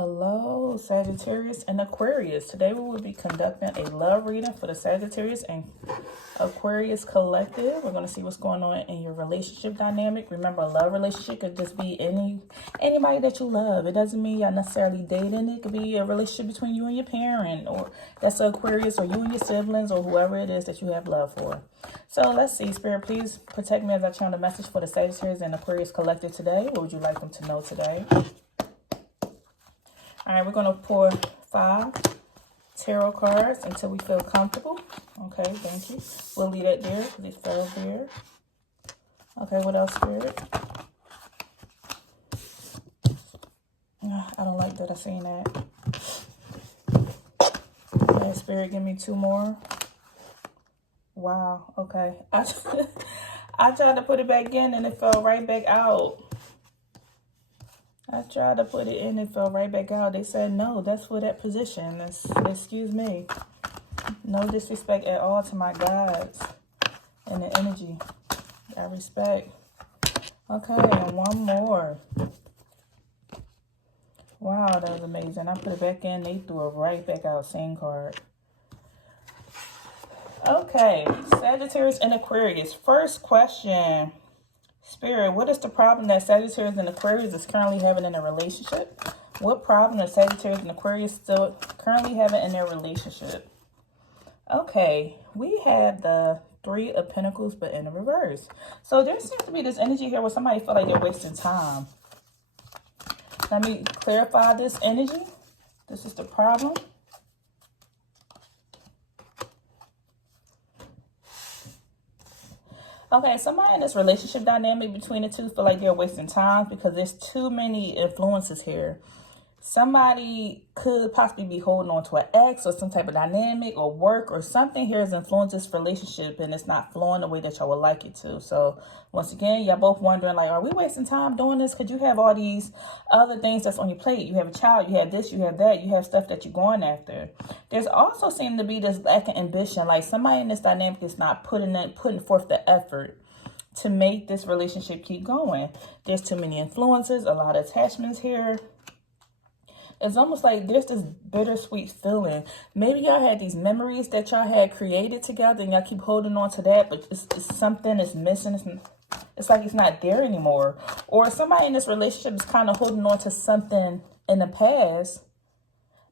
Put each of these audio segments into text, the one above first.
Hello, Sagittarius and Aquarius. Today we will be conducting a love reading for the Sagittarius and Aquarius collective. We're going to see what's going on in your relationship dynamic. Remember, a love relationship could just be anybody that you love. It doesn't mean y'all necessarily dating. It could be a relationship between you and your parent, or that's Aquarius, or you and your siblings, or whoever it is that you have love for. So let's see, Spirit, please protect me as I channel the message for the Sagittarius and Aquarius collective today. What would you like them to know today? All right, we're going to pour 5 tarot cards until we feel comfortable. Okay, thank you. We'll leave that there because it fell there. Okay, what else, Spirit? I don't like that I seen that. Okay, Spirit, give me 2 more. Wow, okay. I tried to put it back in and it fell right back out. I tried to put it in and fell right back out. They said, no, that's for that position. Excuse me. No disrespect at all to my guides and the energy. I respect. Okay, and 1 more. Wow, that was amazing. I put it back in. They threw it right back out. Same card. Okay, Sagittarius and Aquarius. First question. Spirit, what is the problem that Sagittarius and Aquarius is currently having in a relationship? What problem is Sagittarius and Aquarius still currently having in their relationship? Okay, we have the 3 of Pentacles, but in the reverse. So there seems to be this energy here where somebody feel like they're wasting time. Let me clarify this energy. This is the problem. Okay, somebody in this relationship dynamic between the two feel like they're wasting time because there's too many influences here. Somebody could possibly be holding on to an ex or some type of dynamic or work or something here has influenced this relationship and it's not flowing the way that y'all would like it to. So once again, y'all both wondering like, are we wasting time doing this? Could you have all these other things that's on your plate? You have a child, you have this, you have that, you have stuff that you're going after. There's also seemed to be this lack of ambition. Like somebody in this dynamic is not putting forth the effort to make this relationship keep going. There's too many influences, a lot of attachments here. It's almost like there's this bittersweet feeling. Maybe y'all had these memories that y'all had created together and y'all keep holding on to that, but it's something that's missing. It's like it's not there anymore. Or somebody in this relationship is kind of holding on to something in the past.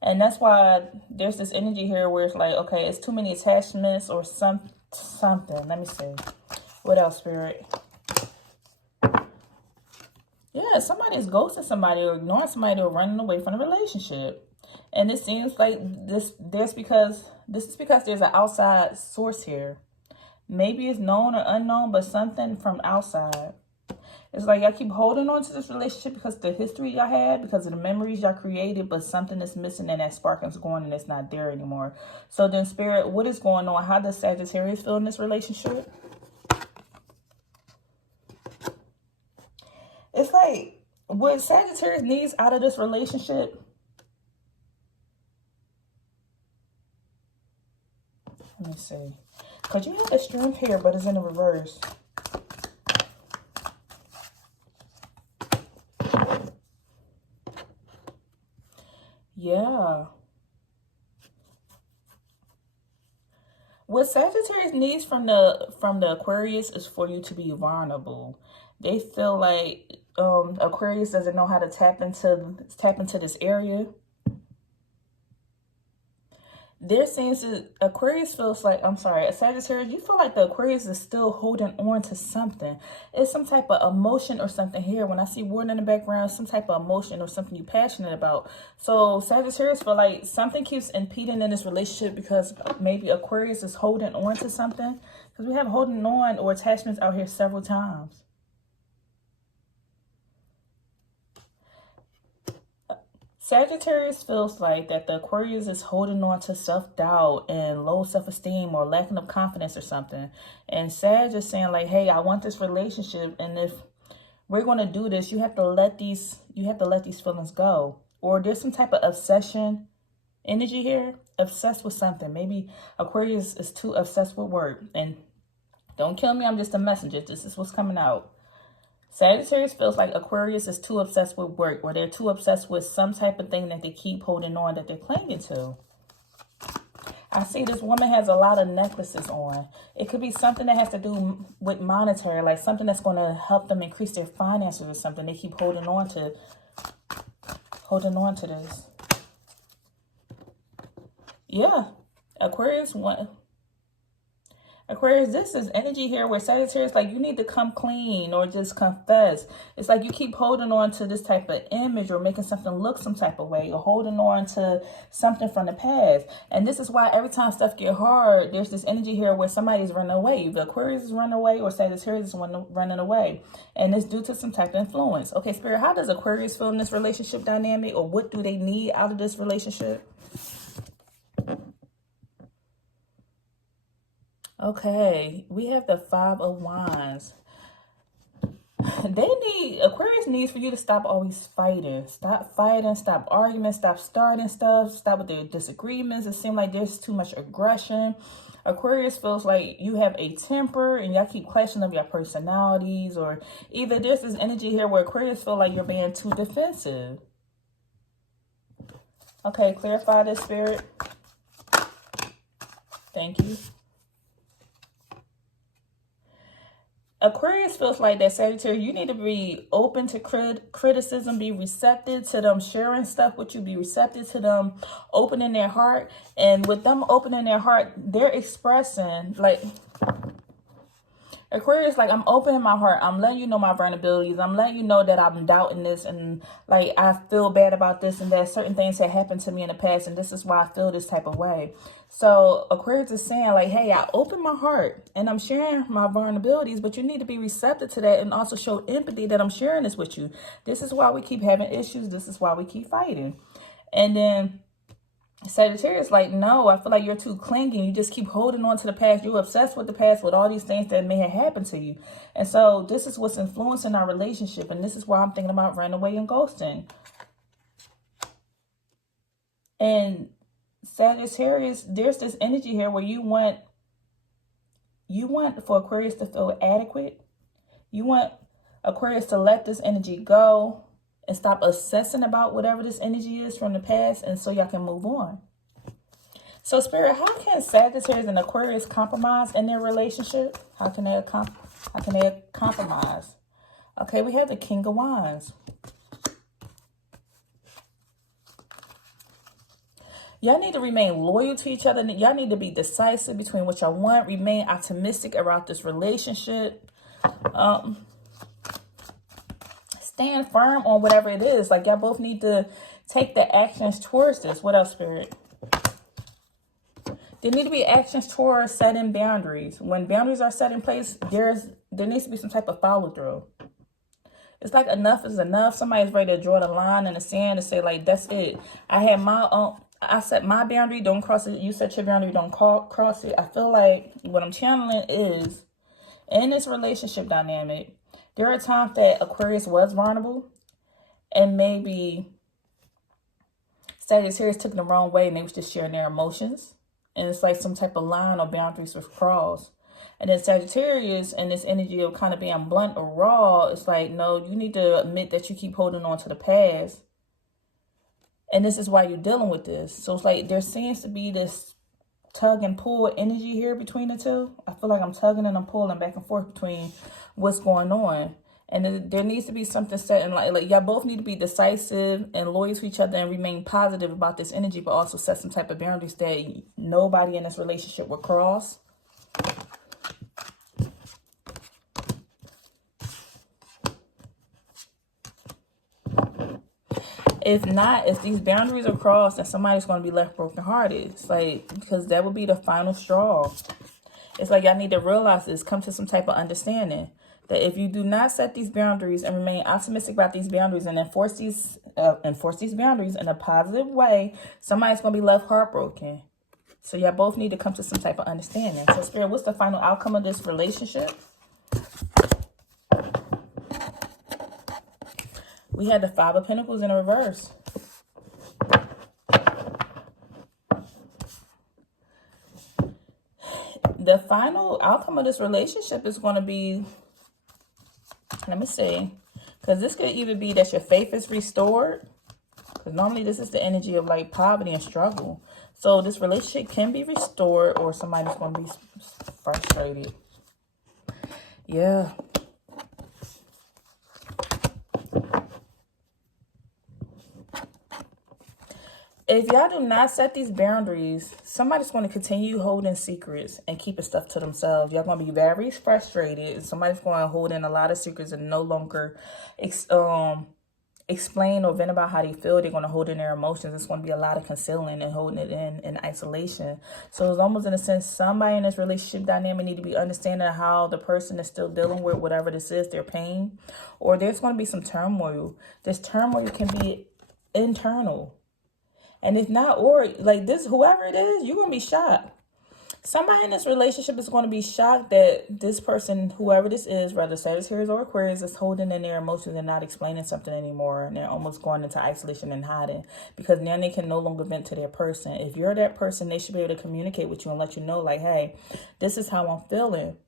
And that's why there's this energy here where it's like, okay, it's too many attachments or something. Let me see. What else, Spirit? Yeah, somebody's ghosting somebody or ignoring somebody or running away from the relationship. And it seems like this is because there's an outside source here. Maybe it's known or unknown, but something from outside. It's like y'all keep holding on to this relationship because of the history y'all had, because of the memories y'all created, but something is missing and that spark is going and it's not there anymore. So then, Spirit, what is going on? How does Sagittarius feel in this relationship? It's like, what Sagittarius needs out of this relationship? Let me see. Because you have the strength here, but it's in the reverse. Yeah. What Sagittarius needs from the Aquarius is for you to be vulnerable. They feel like Aquarius doesn't know how to tap into this area. There seems to Aquarius feels like, I'm sorry, a Sagittarius, you feel like the Aquarius is still holding on to something. It's some type of emotion or something here. When I see word in the background, some type of emotion or something you're passionate about. So Sagittarius feel like something keeps impeding in this relationship because maybe Aquarius is holding on to something. Because we have holding on or attachments out here several times. Sagittarius feels like that the Aquarius is holding on to self-doubt and low self-esteem or lacking of confidence or something. And Sag is saying like, hey, I want this relationship. And if we're going to do this, you have to let these feelings go. Or there's some type of obsession energy here. Obsessed with something. Maybe Aquarius is too obsessed with work. And don't kill me, I'm just a messenger. This is what's coming out. Sagittarius feels like Aquarius is too obsessed with work, or they're too obsessed with some type of thing that they keep holding on, that they're clinging to. I see this woman has a lot of necklaces on. It could be something that has to do with monetary, like something that's going to help them increase their finances or something. They keep holding on to this. Yeah, Aquarius, this is energy here where Sagittarius, like, you need to come clean or just confess. It's like you keep holding on to this type of image or making something look some type of way or holding on to something from the past. And this is why every time stuff get hard, there's this energy here where somebody's running away. Either Aquarius is running away or Sagittarius is running away. And it's due to some type of influence. Okay, Spirit, how does Aquarius feel in this relationship dynamic, or what do they need out of this relationship? Okay, we have the Five of Wands. Aquarius needs for you to stop always fighting. Stop fighting, stop arguing, stop starting stuff, stop with the disagreements. It seems like there's too much aggression. Aquarius feels like you have a temper and y'all keep clashing of your personalities, or either there's this energy here where Aquarius feel like you're being too defensive. Okay, clarify this, Spirit. Thank you. Aquarius feels like that, Sagittarius, you need to be open to criticism, be receptive to them sharing stuff with you, be receptive to them opening their heart. And with them opening their heart, they're expressing, like, Aquarius, like, I'm opening my heart. I'm letting you know my vulnerabilities. I'm letting you know that I'm doubting this, and like, I feel bad about this, and that certain things had happened to me in the past, and this is why I feel this type of way. So Aquarius is saying, like, hey, I open my heart and I'm sharing my vulnerabilities, but you need to be receptive to that and also show empathy that I'm sharing this with you. This is why we keep having issues. This is why we keep fighting. And then Sagittarius, like, no, I feel like you're too clingy. You just keep holding on to the past. You're obsessed with the past, with all these things that may have happened to you. And so this is what's influencing our relationship. And this is why I'm thinking about running away and ghosting. And Sagittarius, there's this energy here where you want for Aquarius to feel adequate. You want Aquarius to let this energy go and stop obsessing about whatever this energy is from the past, and so y'all can move on. So, Spirit, how can Sagittarius and Aquarius compromise in their relationship? How can they compromise? Okay, we have the King of Wands. Y'all need to remain loyal to each other. Y'all need to be decisive between what y'all want. Remain optimistic about this relationship. Stand firm on whatever it is. Like, y'all both need to take the actions towards this. What else, Spirit? There need to be actions towards setting boundaries. When boundaries are set in place, there needs to be some type of follow through. It's like enough is enough. Somebody's ready to draw the line in the sand and say, like, that's it. I set my boundary, don't cross it. You set your boundary, don't cross it. I feel like what I'm channeling is, in this relationship dynamic, there are times that Aquarius was vulnerable, and maybe Sagittarius took it the wrong way and they was just sharing their emotions. And it's like some type of line or boundaries was crossed. And then Sagittarius and this energy of kind of being blunt or raw, it's like, no, you need to admit that you keep holding on to the past. And this is why you're dealing with this. So it's like there seems to be this tug and pull energy here between the two. I feel like I'm tugging and I'm pulling back and forth between what's going on. And there needs to be something set in, like y'all both need to be decisive and loyal to each other and remain positive about this energy, but also set some type of boundaries that nobody in this relationship will cross. If not, if these boundaries are crossed, then somebody's going to be left brokenhearted. It's like, because that would be the final straw. It's like y'all need to realize this, come to some type of understanding that if you do not set these boundaries and remain optimistic about these boundaries and enforce these boundaries in a positive way, somebody's going to be left heartbroken. So y'all both need to come to some type of understanding. So, Spirit, what's the final outcome of this relationship? We had the Five of Pentacles in reverse. The final outcome of this relationship is going to be Let me see. Because this could even be that your faith is restored. Because normally this is the energy of like poverty and struggle. So this relationship can be restored, or somebody's going to be frustrated. Yeah. If y'all do not set these boundaries, somebody's going to continue holding secrets and keeping stuff to themselves. Y'all going to be very frustrated. Somebody's going to hold in a lot of secrets and no longer explain or vent about how they feel. They're going to hold in their emotions. It's going to be a lot of concealing and holding it in isolation. So it's almost in a sense, somebody in this relationship dynamic need to be understanding how the person is still dealing with whatever this is, their pain, or there's going to be some turmoil. This turmoil can be internal. And if not, or like this, whoever it is, you're going to be shocked. Somebody in this relationship is going to be shocked that this person, whoever this is, whether Sagittarius or Aquarius, is holding in their emotions and not explaining something anymore. And they're almost going into isolation and hiding, because now they can no longer vent to their person. If you're that person, they should be able to communicate with you and let you know, like, hey, this is how I'm feeling.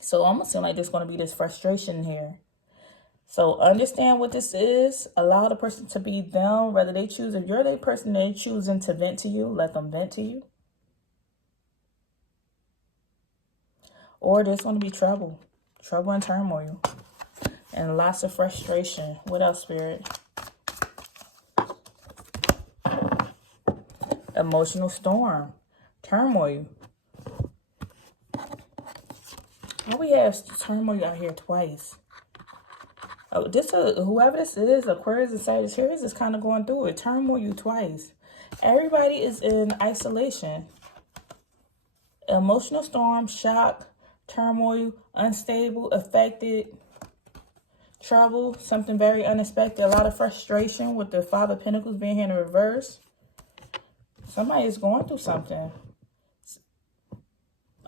So almost seem like there's going to be this frustration here. So understand what this is. Allow the person to be them, whether they choose. If you're the person they're choosing to vent to you, let them vent to you. Or there's going to be trouble and turmoil, and lots of frustration. What else, Spirit? Emotional storm, turmoil. Why we have turmoil out here twice? Oh, whoever this is, Aquarius and Sagittarius, is kind of going through it. Turmoil twice. Everybody is in isolation. Emotional storm, shock, turmoil, unstable, affected, trouble, something very unexpected, a lot of frustration with the Five of Pentacles being here in reverse. Somebody is going through something.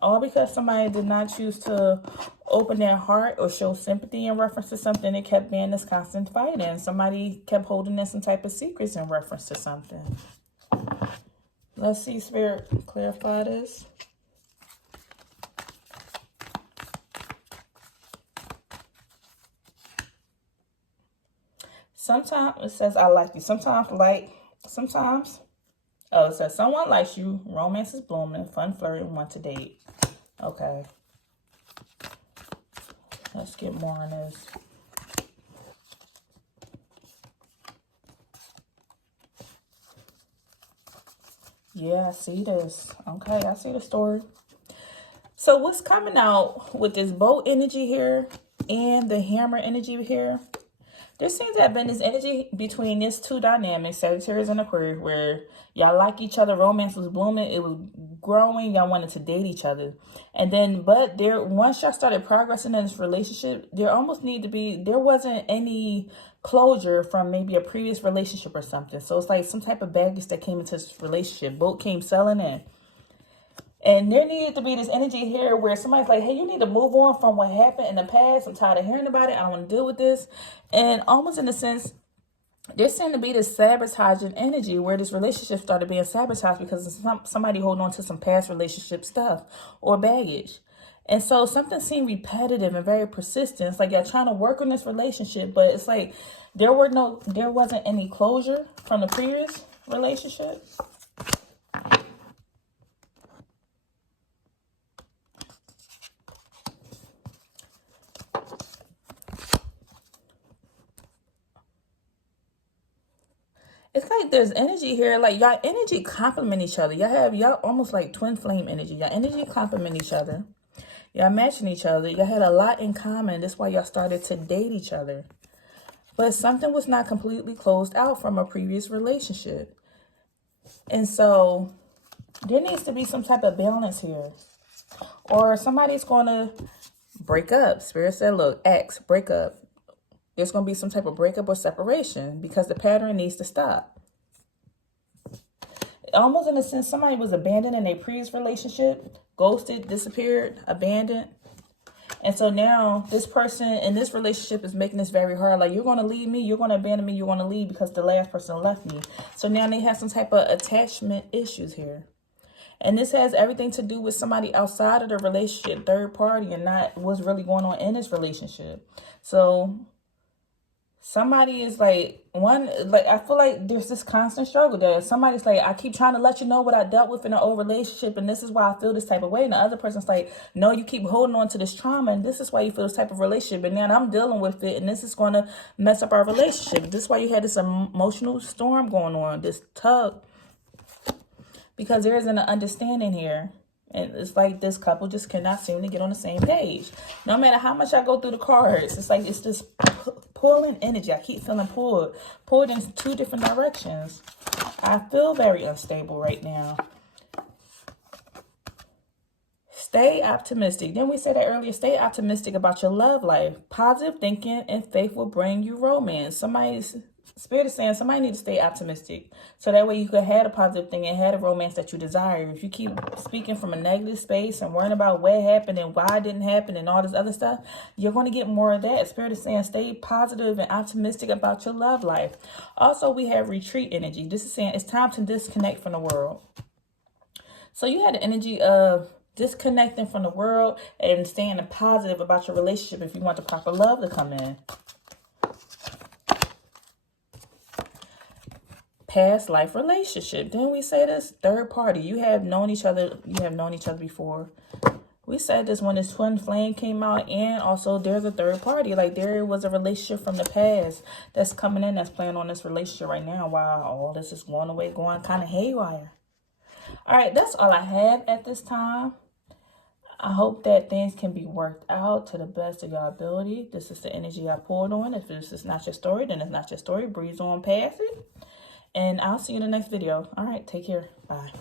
All because somebody did not choose to open their heart or show sympathy in reference to something. It kept being this constant fighting. Somebody kept holding in some type of secrets in reference to something. Let's see, Spirit, clarify this. Sometimes it says, I like you. Oh, it says someone likes you. Romance is blooming. Fun flirting. Want to date. Okay. Let's get more on this. Yeah, I see this. Okay, I see the story. So what's coming out with this boat energy here and the hammer energy here? There seems to have been this energy between these two dynamics, Sagittarius and Aquarius, where y'all like each other, romance was blooming, it was growing, y'all wanted to date each other. And then, but once y'all started progressing in this relationship, there wasn't any closure from maybe a previous relationship or something. So it's like some type of baggage that came into this relationship. Boat came selling in. And there needed to be this energy here where somebody's like, hey, you need to move on from what happened in the past. I'm tired of hearing about it. I don't want to deal with this. And almost in a sense, there seemed to be this sabotaging energy where this relationship started being sabotaged because of somebody holding on to some past relationship stuff or baggage. And so something seemed repetitive and very persistent. It's like y'all trying to work on this relationship, but it's like there wasn't any closure from the previous relationship. It's like there's energy here. Like y'all energy complement each other. Y'all almost like twin flame energy. Y'all energy complement each other. Y'all matching each other. Y'all had a lot in common. That's why y'all started to date each other. But something was not completely closed out from a previous relationship. And so there needs to be some type of balance here. Or somebody's going to break up. Spirit said, look, X, break up. There's going to be some type of breakup or separation because the pattern needs to stop. Almost in a sense, somebody was abandoned in a previous relationship, ghosted, disappeared, abandoned. And so now this person in this relationship is making this very hard. Like, you're going to leave me, you're going to abandon me, you're going to leave because the last person left me. So now they have some type of attachment issues here. And this has everything to do with somebody outside of the relationship, third party, and not what's really going on in this relationship. So somebody is like, I feel like there's this constant struggle there. Somebody's like, I keep trying to let you know what I dealt with in an old relationship, and this is why I feel this type of way. And the other person's like, no, you keep holding on to this trauma, and this is why you feel this type of relationship. And now I'm dealing with it, and this is going to mess up our relationship. This is why you had this emotional storm going on, this tug, because there isn't an understanding here. And it's like this couple just cannot seem to get on the same page. No matter how much I go through the cards, it's like it's just pulling energy. I keep feeling pulled in two different directions. I feel very unstable right now. Stay optimistic. Didn't we say that earlier? Stay optimistic about your love life. Positive thinking and faith will bring you romance. Somebody's Spirit is saying somebody needs to stay optimistic. So that way you can have a positive thing and have a romance that you desire. If you keep speaking from a negative space and worrying about what happened and why it didn't happen and all this other stuff, you're going to get more of that. Spirit is saying stay positive and optimistic about your love life. Also, we have retreat energy. This is saying it's time to disconnect from the world. So you had the energy of disconnecting from the world and staying positive about your relationship if you want the proper love to come in. Past life relationship. Didn't we say this? Third party. You have known each other. You have known each other before. We said this when this twin flame came out, and also there's a third party. Like there was a relationship from the past that's coming in, that's playing on this relationship right now while all this is going away, going kind of haywire. All right, that's all I have at this time. I hope that things can be worked out to the best of your ability. This is the energy I pulled on. If this is not your story, then it's not your story. Breeze on past it. And I'll see you in the next video. All right, take care. Bye.